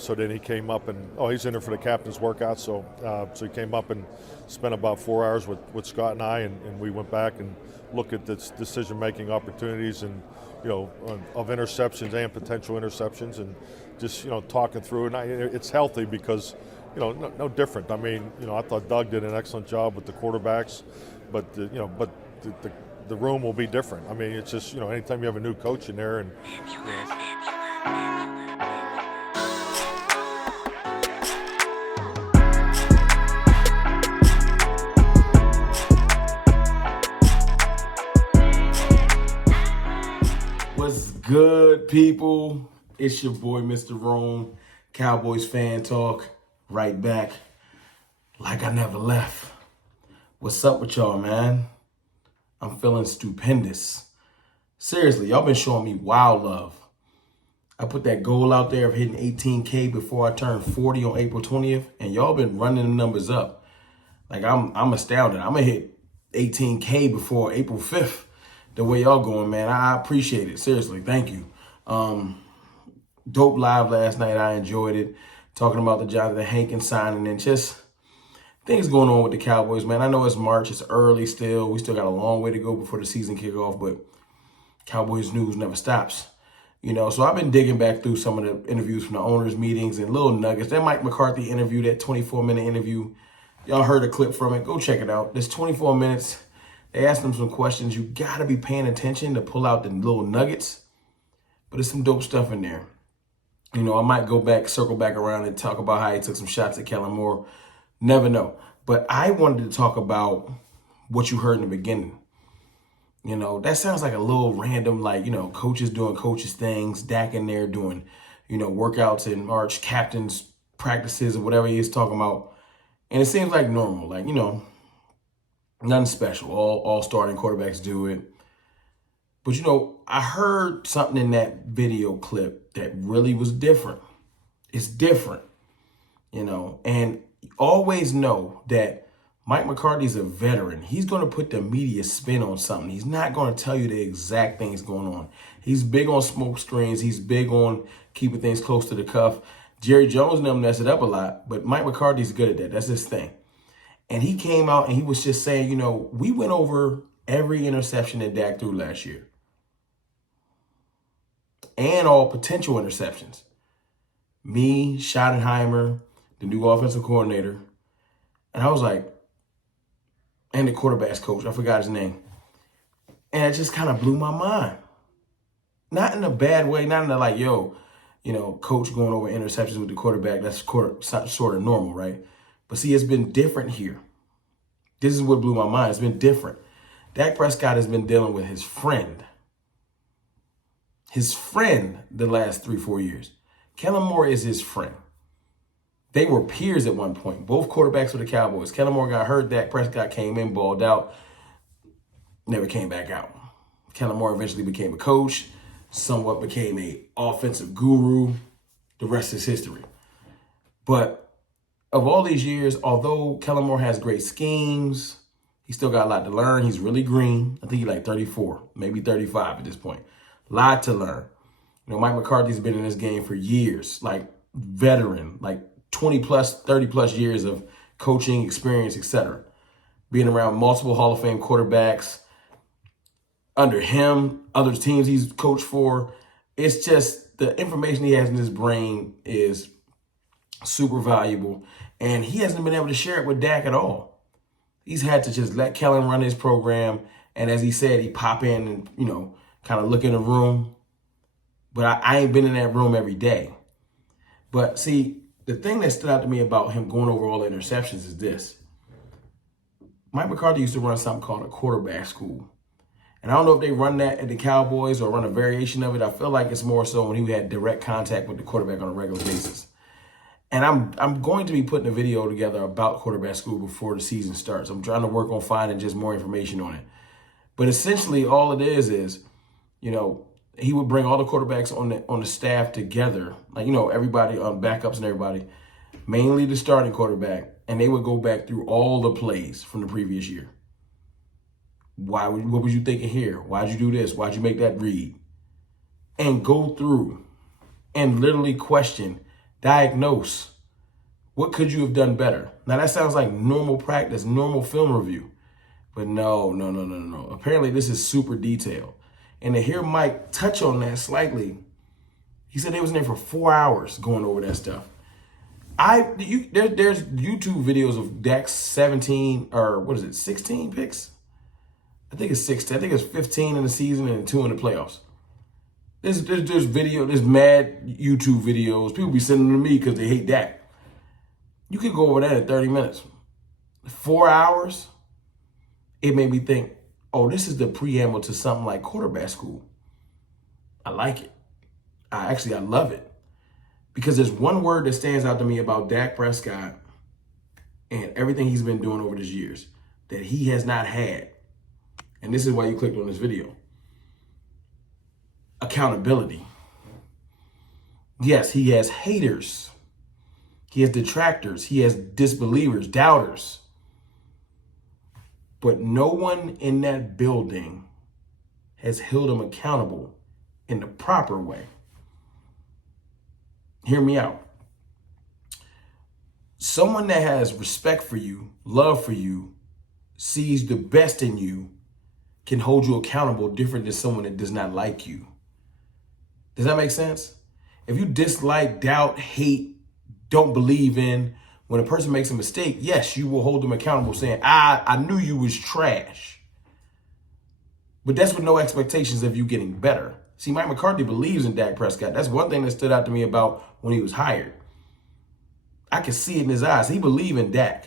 So then he came up and he's in there for the captain's workout. So he came up and spent about 4 hours with Scott and I, and we went back and looked at the decision-making opportunities and of interceptions and potential interceptions, and just talking through it. And it's healthy because no different. I mean, I thought Doug did an excellent job with the quarterbacks, but the room will be different. I mean, it's just anytime you have a new coach in there and. What's good, people? It's your boy, Mr. Rome, Cowboys Fan Talk, right back like I never left. What's up with y'all, man? I'm feeling stupendous. Seriously, y'all been showing me wild love. I put that goal out there of hitting 18K before I turned 40 on April 20th, and y'all been running the numbers up. Like, I'm astounded. I'm gonna hit 18K before April 5th. The way y'all going, man, I appreciate it. Seriously, thank you. Dope live last night. I enjoyed it. Talking about the Jonathan Hankins signing and just things going on with the Cowboys, man. I know it's March. It's early still. We still got a long way to go before the season kickoff, but Cowboys news never stops. So I've been digging back through some of the interviews from the owners' meetings and little nuggets. That Mike McCarthy interview, that 24-minute interview, y'all heard a clip from it. Go check it out. There's 24 minutes. They asked him some questions. You got to be paying attention to pull out the little nuggets. But there's some dope stuff in there. I might circle back around and talk about how he took some shots at Kellen Moore. Never know. But I wanted to talk about what you heard in the beginning. That sounds like a little random, coaches doing coaches things, Dak in there doing, workouts in March, captains practices or whatever he is talking about. And it seems like normal, nothing special. All starting quarterbacks do it. But I heard something in that video clip that really was different. It's different, and always know that Mike McCarthy's a veteran. He's going to put the media spin on something. He's not going to tell you the exact things going on. He's big on smoke screens. He's big on keeping things close to the cuff. Jerry Jones and them mess it up a lot, but Mike McCarthy's good at that. That's his thing. And he came out and he was just saying, we went over every interception that Dak threw last year. And all potential interceptions. Me, Schottenheimer, the new offensive coordinator. And I was like, and the quarterback's coach, I forgot his name. And it just kind of blew my mind. Not in a bad way, not in the coach going over interceptions with the quarterback. That's sort of normal, right? But see, it's been different here. This is what blew my mind. It's been different. Dak Prescott has been dealing with his friend. His friend the last 3-4 years. Kellen Moore is his friend. They were peers at one point. Both quarterbacks for the Cowboys. Kellen Moore got hurt. Dak Prescott came in, balled out, never came back out. Kellen Moore eventually became a coach, somewhat became an offensive guru. The rest is history. But of all these years, although Kellen Moore has great schemes, he still got a lot to learn. He's really green. I think he's like 34, maybe 35 at this point. Lot to learn. Mike McCarthy's been in this game for years, veteran, 20 plus, 30 plus years of coaching experience, etc. Being around multiple Hall of Fame quarterbacks under him, other teams he's coached for. It's just the information he has in his brain is super valuable, and he hasn't been able to share it with Dak at all. He's had to just let Kellen run his program, and as he said, he pop in and, kind of look in the room. But I ain't been in that room every day. But see, the thing that stood out to me about him going over all the interceptions is this. Mike McCarthy used to run something called a quarterback school. And I don't know if they run that at the Cowboys or run a variation of it. I feel like it's more so when he had direct contact with the quarterback on a regular basis. And I'm going to be putting a video together about quarterback school before the season starts. I'm trying to work on finding just more information on it. But essentially all it is, he would bring all the quarterbacks on the staff together, everybody on backups and everybody, mainly the starting quarterback, and they would go back through all the plays from the previous year. What was you thinking here? Why'd you do this? Why'd you make that read? And go through and literally question Diagnose. What could you have done better? Now that sounds like normal practice, normal film review. But no. Apparently this is super detailed. And to hear Mike touch on that slightly, he said they was in there for 4 hours going over that stuff. There's YouTube videos of Dak's 17 or 16 picks? I think it's 16. I think it's 15 in the season and 2 in the playoffs. There's mad YouTube videos. People be sending them to me because they hate Dak. You could go over that in 30 minutes. 4 hours, it made me think, oh, this is the preamble to something like quarterback school. I like it. I love it. Because there's one word that stands out to me about Dak Prescott and everything he's been doing over these years that he has not had. And this is why you clicked on this video. Accountability. Yes, he has haters. He has detractors. He has disbelievers, doubters. But no one in that building has held him accountable in the proper way. Hear me out. Someone that has respect for you, love for you, sees the best in you, can hold you accountable different than someone that does not like you. Does that make sense? If you dislike, doubt, hate, don't believe in, when a person makes a mistake, yes, you will hold them accountable saying, I knew you was trash. But that's with no expectations of you getting better. See, Mike McCarthy believes in Dak Prescott. That's one thing that stood out to me about when he was hired. I could see it in his eyes. He believed in Dak.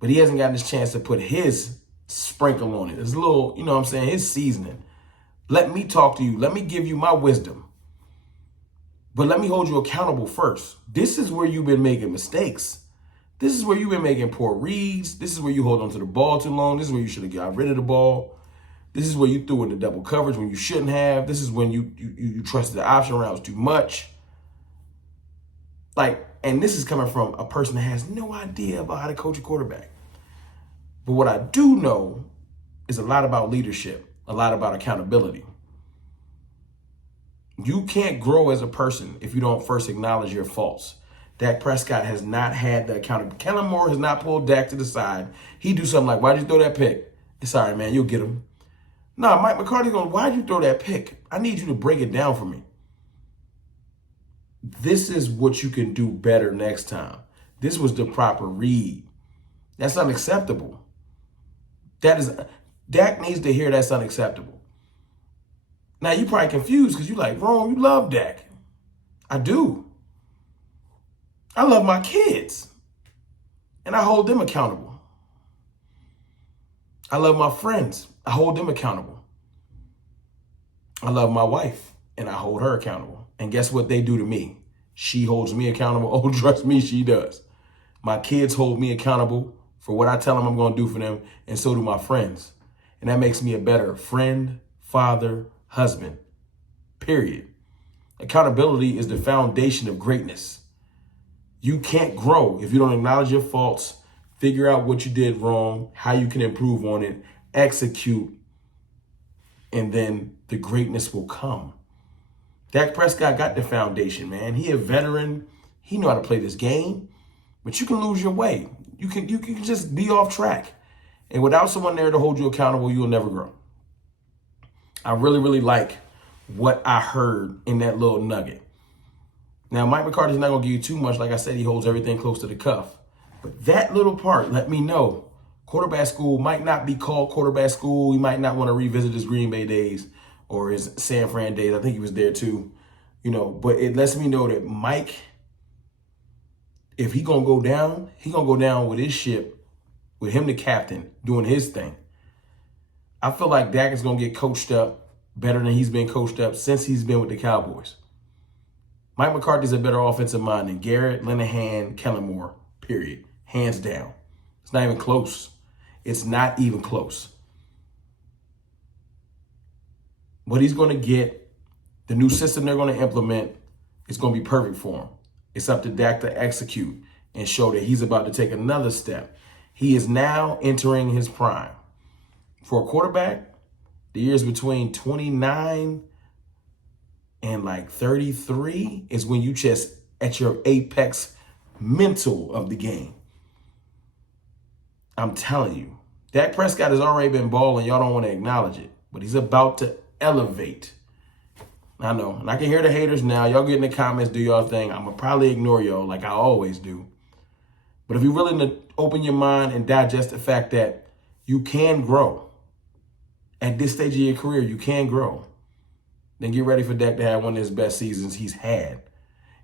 But he hasn't gotten his chance to put his sprinkle on it. His little, you know what I'm saying, his seasoning. Let me talk to you. Let me give you my wisdom. But let me hold you accountable first. This is where you've been making mistakes. This is where you've been making poor reads. This is where you hold on to the ball too long. This is where you should have got rid of the ball. This is where you threw in the double coverage when you shouldn't have. This is when you trusted the option routes too much. And this is coming from a person that has no idea about how to coach a quarterback. But what I do know is a lot about leadership, a lot about accountability. You can't grow as a person if you don't first acknowledge your faults. Dak Prescott has not had the accountability. Kellen Moore has not pulled Dak to the side. He do something like, why'd you throw that pick? Sorry, man, you'll get him. No, Mike McCarthy going, why'd you throw that pick? I need you to break it down for me. This is what you can do better next time. This was the proper read. That's unacceptable. Dak needs to hear that's unacceptable. Now, you're probably confused because you're like, Rome, you love Dak. I do. I love my kids. And I hold them accountable. I love my friends. I hold them accountable. I love my wife, and I hold her accountable. And guess what they do to me? She holds me accountable. Oh, trust me, she does. My kids hold me accountable for what I tell them I'm going to do for them, and so do my friends. And that makes me a better friend, father, husband, period. Accountability is the foundation of greatness. You can't grow if you don't acknowledge your faults, figure out what you did wrong, how you can improve on it, execute, and then the greatness will come. Dak Prescott got the foundation, man. He a veteran. He know how to play this game, but you can lose your way. You can just be off track. And without someone there to hold you accountable, you'll never grow. I really, really like what I heard in that little nugget. Now, Mike McCarthy's not going to give you too much. Like I said, he holds everything close to the cuff. But that little part let me know quarterback school might not be called quarterback school. He might not want to revisit his Green Bay days or his San Fran days. I think he was there too, but it lets me know that Mike, if he going to go down, he going to go down with his ship, with him the captain, doing his thing. I feel like Dak is going to get coached up better than he's been coached up since he's been with the Cowboys. Mike McCarthy's a better offensive mind than Garrett, Linehan, Kellen Moore, period. Hands down. It's not even close. It's not even close. What he's going to get, the new system they're going to implement, is going to be perfect for him. It's up to Dak to execute and show that he's about to take another step. He is now entering his prime. For a quarterback, the years between 29 and 33 is when you just at your apex mental of the game. I'm telling you, Dak Prescott has already been balling. Y'all don't want to acknowledge it, but he's about to elevate. I know, and I can hear the haters now. Y'all get in the comments, do y'all thing. I'm going to probably ignore y'all like I always do. But if you're willing to open your mind and digest the fact that you can grow, at this stage of your career, you can grow, then get ready for Dak to have one of his best seasons he's had.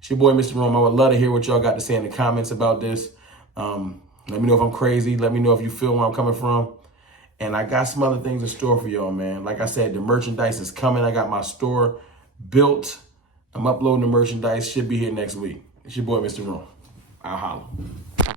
It's your boy, Mr. Rome. I would love to hear what y'all got to say in the comments about this. Let me know if I'm crazy. Let me know if you feel where I'm coming from. And I got some other things in store for y'all, man. Like I said, the merchandise is coming. I got my store built. I'm uploading the merchandise. Should be here next week. It's your boy, Mr. Rome. I'll holla.